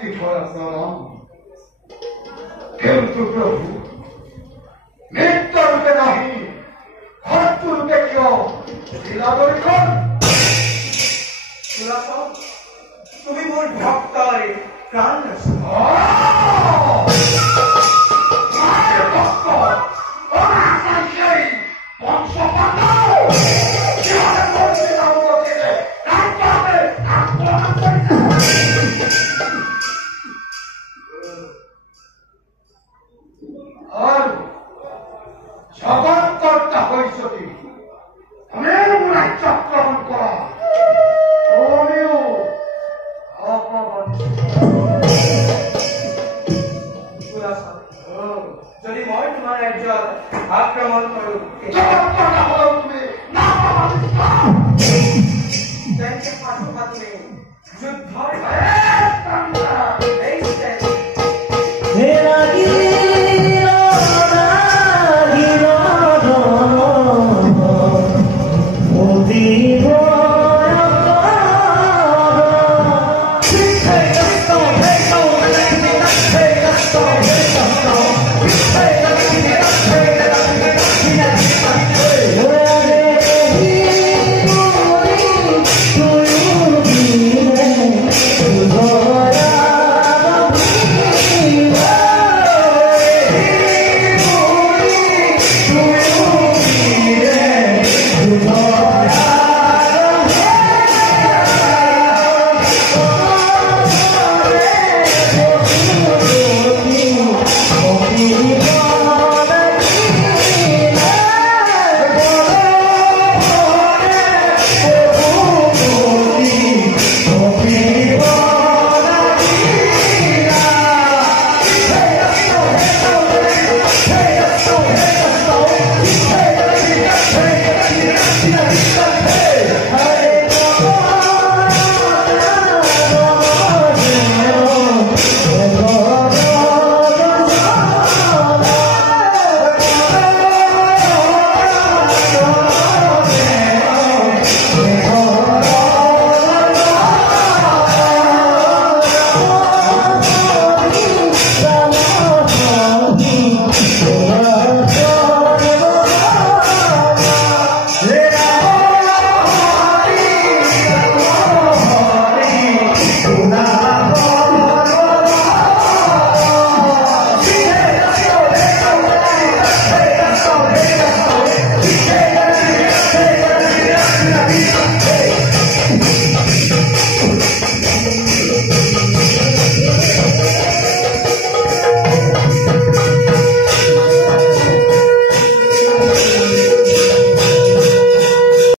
উপস্থিত হয় আসারাম কিন্তু প্রভু মৃত্যুরূপে নাহি শত্রুরূপে কিয় লীলাদর্শন তুমি মোর ভক্তর প্রাণ আর জগৎকর্তা হয়েছ কি আমিও রাজ্য আক্রমণ করা তুমিও যদি মই তোমাৰ ৰাজ্যত আক্ৰমণ কৰো জগৎকৰ্তা হলেও তুমি তেন্তে পাঠো পাতিলে যুদ্ধৰ